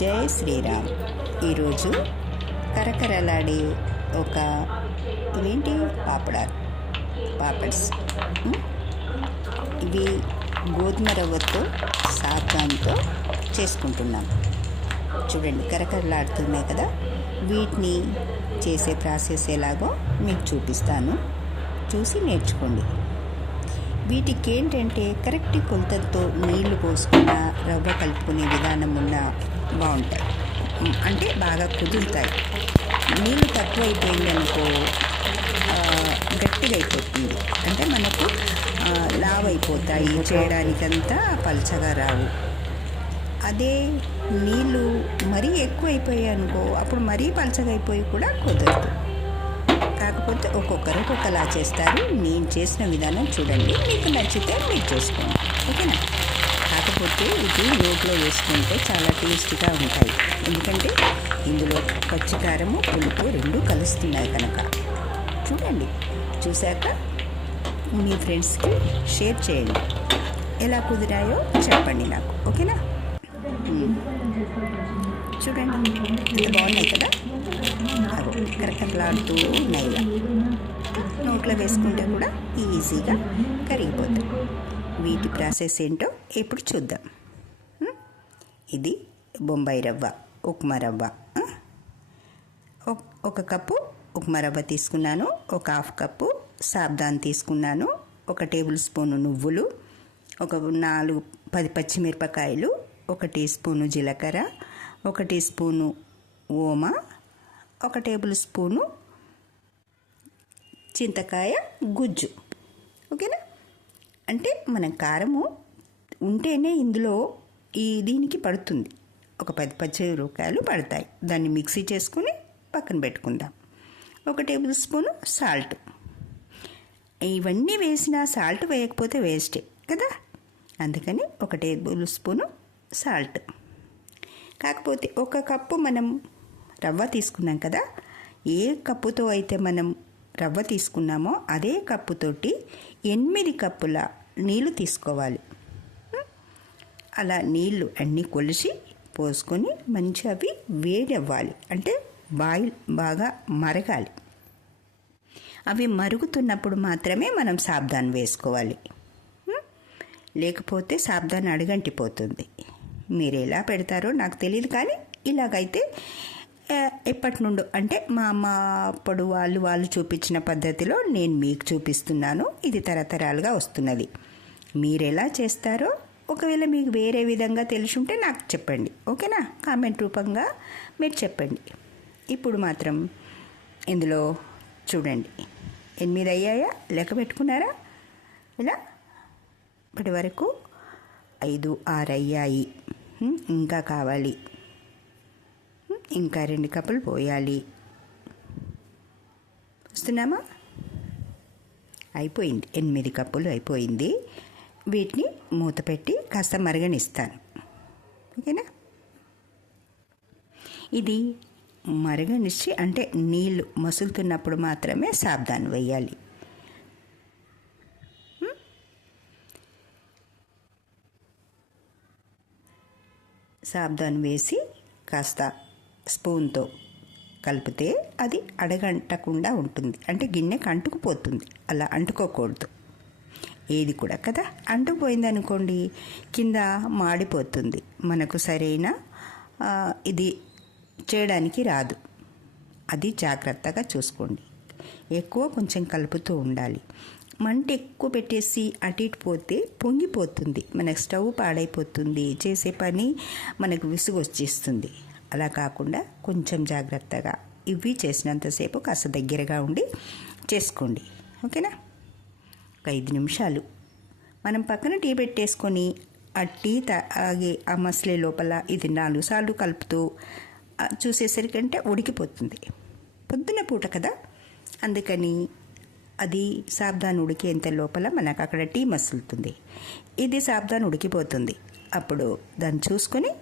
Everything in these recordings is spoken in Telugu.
జై శ్రీరామ్. ఈరోజు కరకరలాడే ఒక ఇవేంటి పాపడ్స్. ఇవి గోధుమ రవ్వతో సాబ్దాన్తో చేసుకుంటున్నాం. చూడండి, కరకరలాడుతున్నాయి కదా. వీటిని చేసే ప్రాసెస్ ఎలాగో మీకు చూపిస్తాను, చూసి నేర్చుకోండి. వీటికి ఏంటంటే కరెక్ట్ కొలతలతో నీళ్లు పోసుకున్న రవ్వ కలుపుకునే విధానం ఉన్న బాగుంటాయి, అంటే బాగా కుదురుతాయి. నీళ్ళు తక్కువ అయిపోయింది అనుకో గట్టిగా అయిపోతుంది, అంటే మనకు లావ్ అయిపోతాయి, చేయడానికంతా పల్చగా రావు. అదే నీళ్ళు మరీ ఎక్కువ అయిపోయాయి అనుకో అప్పుడు మరీ పల్చగా అయిపోయి కూడా కుదరదు. కాకపోతే ఒక్కొక్కరు ఒక్కొక్కలా చేస్తారు. నేను చేసిన విధానం చూడండి, మీకు నచ్చితే మీరు చేసుకోండి, ఓకేనా. కాకపోతే ఇది నోట్లో వేసుకుంటే చాలా టేస్టీగా ఉంటాయి, ఎందుకంటే ఇందులో పచ్చికారము పులుపు రెండు కలుస్తున్నాయి కనుక. చూడండి, చూశాక మీ ఫ్రెండ్స్కి షేర్ చేయండి, ఎలా కుదిరాయో చెప్పండి నాకు, ఓకేనా. చూడండి, ఎంత బాగున్నాయి కదా. అవి కరకరలాడుతూ ఉన్నాయి. నోట్లో వేసుకుంటే కూడా ఈజీగా కరిగిపోతాయి. వీటి ప్రాసెస్ ఏంటో ఇప్పుడు చూద్దాం. ఇది బొంబాయి రవ్వ, ఉప్మా రవ్వ. ఒక కప్పు ఉప్మా రవ్వ తీసుకున్నాను, ఒక హాఫ్ కప్పు సాబ్దాన్ తీసుకున్నాను, ఒక టేబుల్ స్పూను నువ్వులు, ఒక 4-10 పచ్చిమిరపకాయలు, 1 టీ స్పూను జీలకర్ర, 1 టీ స్పూను ఓమా, 1 టేబుల్ స్పూను చింతకాయ గుజ్జు, ఓకేనా. అంటే మనం కారము ఉంటేనే ఇందులో దీనికి పడుతుంది. ఒక 10 పచ్చిమిరపకాయలు పడతాయి. దాన్ని మిక్సీ చేసుకుని పక్కన పెట్టుకుందాం. 1 టేబుల్ స్పూను సాల్ట్. ఇవన్నీ వేసినా సాల్ట్ వేయకపోతే వేస్టే కదా, అందుకని 1 టేబుల్ స్పూను సాల్ట్. కాకపోతే 1 కప్పు మనం రవ్వ తీసుకున్నాం కదా, ఏ కప్పుతో అయితే మనం రవ్వ తీసుకున్నామో అదే కప్పుతోటి 8 కప్పుల నీళ్ళు తీసుకోవాలి. అలా నీళ్ళు అన్నీ కొలిసి పోసుకొని మంచిగా అవి వేడి అవ్వాలి, అంటే బాగా మరగాలి. అవి మరుగుతున్నప్పుడు మాత్రమే మనం సాబ్దాన్ వేసుకోవాలి, లేకపోతే సాబ్దాన్ అడుగంటిపోతుంది. మీరు ఎలా పెడతారో నాకు తెలియదు, కానీ ఇలాగైతే ఎప్పటి నుండో, అంటే మా అమ్మ అప్పుడు వాళ్ళు చూపించిన పద్ధతిలో నేను మీకు చూపిస్తున్నాను. ఇది తరతరాలుగా వస్తున్నది. మీరు ఎలా చేస్తారో ఒకవేళ మీకు వేరే విధంగా తెలుసుంటే నాకు చెప్పండి, ఓకేనా. కామెంట్ రూపంగా మీరు చెప్పండి. ఇప్పుడు మాత్రం ఇందులో చూడండి, 8 అయ్యాయా, లెక్క పెట్టుకున్నారా? ఇలా ఇప్పటి వరకు 5, 6 అయ్యాయి. ఇంకా కావాలి, ఇంకా 2 కప్పులు పోయాలి. వస్తున్నామా? అయిపోయింది, 8 కప్పులు అయిపోయింది. వీటిని మూత పెట్టి కాస్త మరగనిస్తాను, ఓకేనా. ఇది మరగనిచ్చి, అంటే నీళ్ళు మసులుతున్నప్పుడు మాత్రమే సాబ్దాన్ వేయాలి. సాబ్దాన్ వేసి కాస్త స్పూన్తో కలిపితే అది అడగంటకుండా ఉంటుంది, అంటే గిన్నెకి అంటుకుపోతుంది. అలా అంటుకోకూడదు ఏది కూడా కదా. అంటుకుపోయింది అనుకోండి కింద మాడిపోతుంది, మనకు సరైన ఇది చేయడానికి రాదు. అది జాగ్రత్తగా చూసుకోండి. ఎక్కువ కొంచెం కలుపుతూ ఉండాలి. మంట ఎక్కువ పెట్టేసి అటు ఇటు పోతే పొంగిపోతుంది, మనకు స్టవ్ పాడైపోతుంది, చేసే పని మనకు విసుగు వచ్చేస్తుంది. అలా కాకుండా కొంచెం జాగ్రత్తగా ఇవి చేసినంతసేపు కాస్త దగ్గరగా ఉండి చేసుకోండి, ఓకేనా. ఒక 5 నిమిషాలు మనం పక్కన టీ పెట్టేసుకొని ఆ టీ తాగి ఆ మసలే లోపల ఇది 4 సార్లు కలుపుతూ చూసేసరికంటే ఉడికిపోతుంది. పొద్దున పూట కదా, అందుకని అది సాబ్దాన్ ఉడికేంత లోపల మనకు అక్కడ టీ మసులుతుంది, ఇది సాబ్దాన్ ఉడికిపోతుంది. అప్పుడు దాన్ని చూసుకొని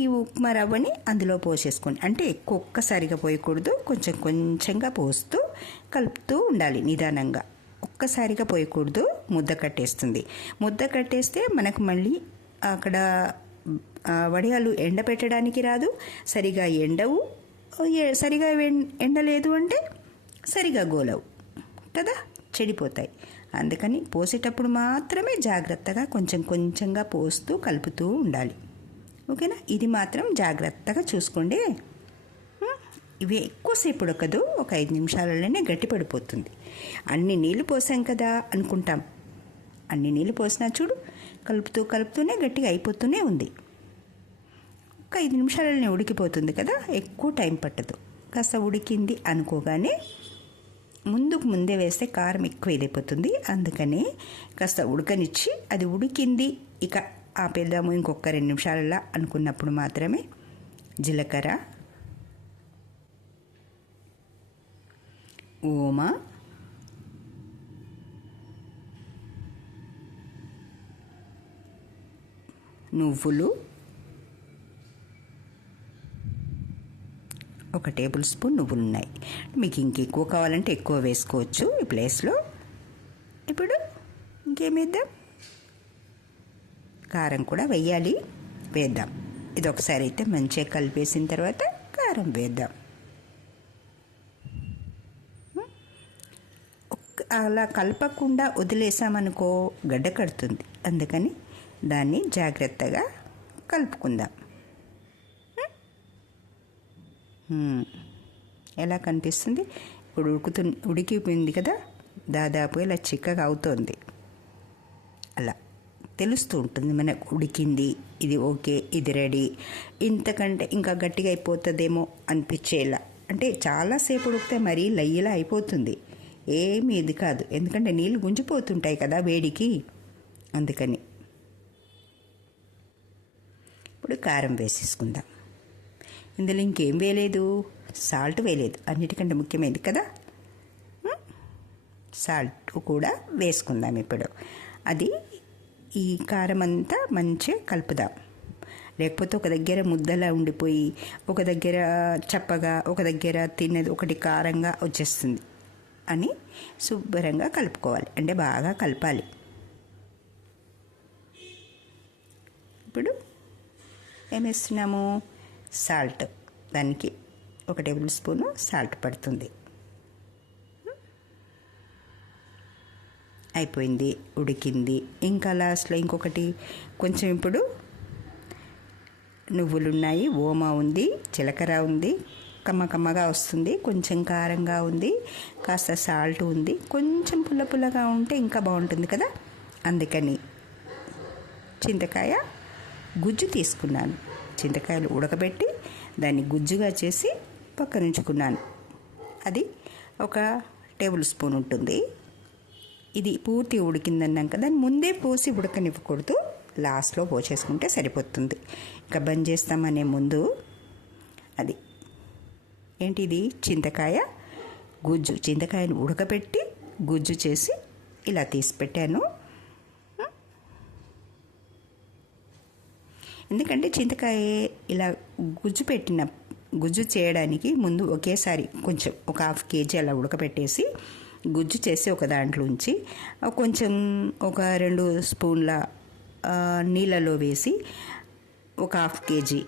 ఈ ఉప్మా రవ్వని అందులో పోసేసుకోండి. అంటే ఎక్కువ ఒక్కసారిగా పోయకూడదు, కొంచెం కొంచెంగా పోస్తూ కలుపుతూ ఉండాలి నిదానంగా. ఒక్కసారిగా పోయకూడదు, ముద్ద కట్టేస్తుంది. ముద్ద కట్టేస్తే మనకు మళ్ళీ అక్కడ వడియాలు ఎండపెట్టడానికి రాదు, సరిగా ఎండవు, సరిగా ఎండలేదు అంటే సరిగా గోలవు కదా, చెడిపోతాయి. అందుకని పోసేటప్పుడు మాత్రమే జాగ్రత్తగా కొంచెం కొంచెంగా పోస్తూ కలుపుతూ ఉండాలి. ఓకేనా? ఇది మాత్రం జాగ్రత్తగా చూసుకోండి. ఇవి ఎక్కువసేపు ఉడకదు, ఒక 5 నిమిషాలలోనే గట్టి పడిపోతుంది. అన్ని నీళ్ళు పోసాం కదా అనుకుంటాం, అన్ని నీళ్ళు పోసినా చూడు కలుపుతూనే గట్టిగా అయిపోతూనే ఉంది. ఒక 5 నిమిషాలలోనే ఉడికిపోతుంది కదా, ఎక్కువ టైం పట్టదు. కాస్త ఉడికింది అనుకోగానే ముందే వేస్తే కారం ఎక్కువ ఇదైపోతుంది. అందుకని కాస్త ఉడకనిచ్చి అది ఉడికింది ఇక ఆపేద్దాము ఇంకొక 2 నిమిషాలలో అనుకున్నప్పుడు మాత్రమే జీలకర్ర, ఓమా, నువ్వులు, 1 టేబుల్ స్పూన్ నువ్వులు ఉన్నాయి. మీకు ఇంకెక్కువ కావాలంటే ఎక్కువ వేసుకోవచ్చు ఈ ప్లేస్లో. ఇప్పుడు ఇంకేమేద్దాం, కారం కూడా వేయాలి, వేద్దాం. ఇది ఒకసారి అయితే మంచిగా కలిపేసిన తర్వాత కారం వేద్దాం. అలా కలపకుండా వదిలేసామనుకో గడ్డ కడుతుంది. అందుకని దాన్ని జాగ్రత్తగా కలుపుకుందాం. ఎలా కనిపిస్తుంది? ఇప్పుడు ఉడికిపోయింది కదా, దాదాపు ఇలా చిక్కగా అవుతోంది. అలా తెలుస్తూ ఉంటుంది మనకు ఉడికింది, ఇది ఓకే, ఇది రెడీ. ఇంతకంటే ఇంకా గట్టిగా అయిపోతుందేమో అనిపించేలా, అంటే చాలాసేపు ఉడికితే మరీ లయ్యలా అయిపోతుంది. ఏమీ ఇది కాదు, ఎందుకంటే నీళ్ళు గుంజిపోతుంటాయి కదా వేడికి, అందుకని. ఇప్పుడు కారం వేసేసుకుందాం. ఇందులో ఇంకేం వేయలేదు, సాల్ట్ వేయలేదు, అన్నిటికంటే ముఖ్యమైనది కదా. సాల్ట్ కూడా వేసుకుందాం ఇప్పుడు. అది ఈ కారం అంతా మంచిగా కలుపుదాం. లేకపోతే ఒక దగ్గర ముద్దలా ఉండిపోయి, ఒక దగ్గర చప్పగా, ఒక దగ్గర తిన్నది ఒకటి కారంగా వచ్చేస్తుంది అని శుభ్రంగా కలుపుకోవాలి, అంటే బాగా కలపాలి. ఇప్పుడు ఏమేస్తున్నాము, సాల్ట్. దానికి 1 టేబుల్ స్పూను సాల్ట్ పడుతుంది. అయిపోయింది, ఉడికింది. ఇంకా లాస్ట్లో ఇంకొకటి కొంచెం, ఇప్పుడు నువ్వులు ఉన్నాయి, ఓమా ఉంది, జీలకర్ర ఉంది, కమ్మగా వస్తుంది, కొంచెం కారంగా ఉంది, కాస్త సాల్ట్ ఉంది, కొంచెం పుల్లగా ఉంటే ఇంకా బాగుంటుంది కదా. అందుకని చింతకాయ గుజ్జు తీసుకున్నాను. చింతకాయలు ఉడకబెట్టి దాన్ని గుజ్జుగా చేసి పక్కన ఉంచుకున్నాను. అది 1 టేబుల్ స్పూన్ ఉంటుంది. ఇది పూర్తి ఉడికిందన్నాక దాన్ని ముందే పోసి ఉడకనివ్వకూడదు, లాస్ట్లో పోసేసుకుంటే సరిపోతుంది. ఇంకా బంద్ చేస్తామనే ముందు అది ఏంటిది, చింతకాయ గుజ్జు. చింతకాయను ఉడకబెట్టి గుజ్జు చేసి ఇలా తీసి పెట్టాను. ఎందుకంటే చింతకాయ ఇలా గుజ్జు చేయడానికి ముందు ఒకేసారి కొంచెం ఒక 1/2 కేజీ అలా ఉడకబెట్టేసి గుజ్జు చేసి ఒక దాంట్లో ఉంచి కొంచెం ఒక 2 స్పూన్ల నీళ్ళలో వేసి ఒక 1/2 కేజీ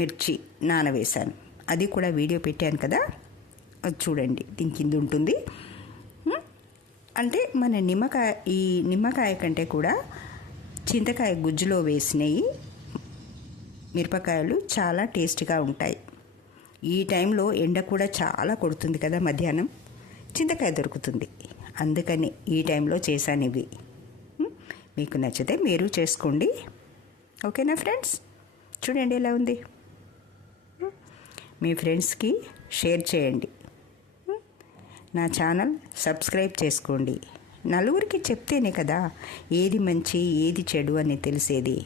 మిర్చి నానవేశాను. అది కూడా వీడియో పెట్టాను కదా, అది చూడండి, దీని కింద ఉంటుంది. అంటే మన నిమ్మకాయ కంటే కూడా చింతకాయ గుజ్జులో వేసినవి మిరపకాయలు చాలా టేస్ట్గా ఉంటాయి. ఈ టైంలో ఎండ కూడా చాలా కొడుతుంది కదా, మధ్యాహ్నం చింతకాయ దొరుకుతుంది. అందుకని ఈ టైంలో చేశాను ఇవి. మీకు నచ్చితే మీరు చేసుకోండి. ఓకేనా ఫ్రెండ్స్? చూడండి ఎలా ఉంది. మీ ఫ్రెండ్స్కి షేర్ చేయండి. నా ఛానల్ సబ్స్క్రైబ్ చేసుకోండి. నలుగురికి చెప్తేనే కదా ఏది మంచి ఏది చెడు అని తెలిసేది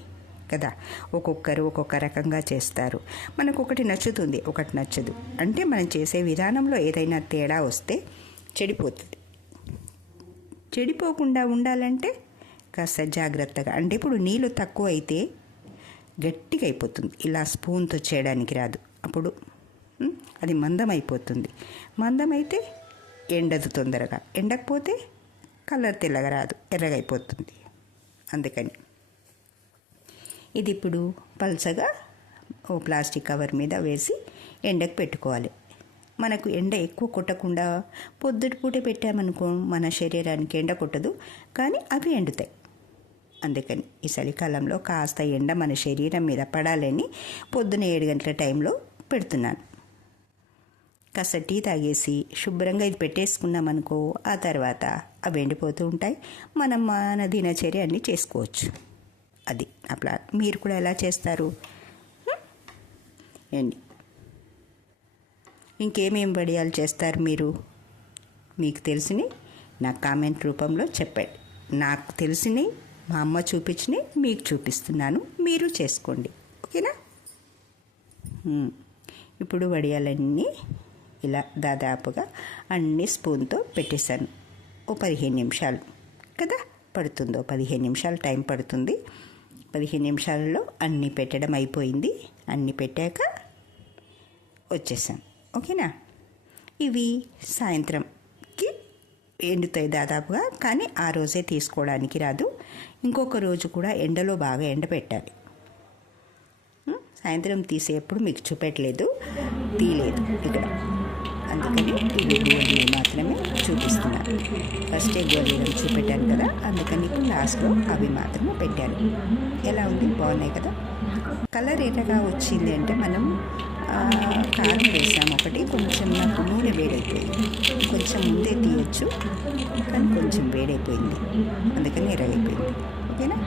కదా. ఒక్కొక్కరు ఒక్కొక్క రకంగా చేస్తారు. మనకు ఒకటి నచ్చుతుంది, ఒకటి నచ్చదు. అంటే మనం చేసే విధానంలో ఏదైనా తేడా వస్తే చెడిపోతుంది. చెడిపోకుండా ఉండాలంటే కాస్త జాగ్రత్తగా, అంటే ఇప్పుడు నీళ్ళు తక్కువ అయితే గట్టిగా అయిపోతుంది, ఇలా స్పూన్తో చేయడానికి రాదు. అప్పుడు అది మందమైపోతుంది. మందమైతే ఎండదు తొందరగా, ఎండకపోతే కలర్ తెల్లగా రాదు, ఎర్రగా అయిపోతుంది. అందుకని ఇది ఇప్పుడు పల్చగా ఓ ప్లాస్టిక్ కవర్ మీద వేసి ఎండకు పెట్టుకోవాలి. మనకు ఎండ ఎక్కువ కొట్టకుండా పొద్దుటిపూట పెట్టామనుకో మన శరీరానికి ఎండ కొట్టదు, కానీ అవి ఎండుతాయి. అందుకని ఈ చలికాలంలో కాస్త ఎండ మన శరీరం మీద పడాలని పొద్దున 7 గంటల టైంలో పెడుతున్నాను. కాస్త టీ తాగేసి శుభ్రంగా ఇది పెట్టేసుకున్నామనుకో, ఆ తర్వాత అవి ఎండిపోతూ ఉంటాయి. మనం మన దినచర్య అన్నీ చేసుకోవచ్చు. అది నా ప్లాన్. మీరు కూడా ఎలా చేస్తారు? ఏంటి ఇంకేమేం వడియాలు చేస్తారు మీరు? మీకు తెలిసినవి నాకు కామెంట్ రూపంలో చెప్పండి. నాకు తెలిసినవి మా అమ్మ చూపించినవి మీకు చూపిస్తున్నాను, మీరు చేసుకోండి. ఓకేనా? ఇప్పుడు వడియాలన్నీ ఇలా దాదాపుగా అన్ని స్పూన్తో పెట్టేశాను. ఓ 15 నిమిషాలు కదా పడుతుందో, 15 నిమిషాలు టైం పడుతుంది. 15 నిమిషాలలో అన్నీ పెట్టడం అయిపోయింది. అన్నీ పెట్టాక వచ్చేసాను. ఓకేనా? ఇవి సాయంత్రంకి ఎండుతాయి దాదాపుగా, కానీ ఆ రోజే తీసుకోవడానికి రాదు. ఇంకొక రోజు కూడా ఎండలో బాగా ఎండబెట్టాలి. సాయంత్రం తీసేప్పుడు మీకు చూపెట్టలేదు, తీయలేదు ఇక్కడ, అందుకని ఇవి గోధుమలు మాత్రమే చూపిస్తున్నాను. ఫస్టే గోధుమలు చూపెట్టాను కదా, అందుకని ఇప్పుడు లాస్ట్లో అవి మాత్రమే పెట్టాను. ఎలా ఉంది? బాగున్నాయి కదా. కలర్ ఎర్రగా వచ్చింది అంటే మనం కారం వేసాము ఒకటి, కొంచెం నాకు నూనె వేడైపోయింది. కొంచెం ముందే తీయచ్చు, కానీ కొంచెం వేడైపోయింది, అందుకని ఎర్రగైపోయింది. ఓకేనా?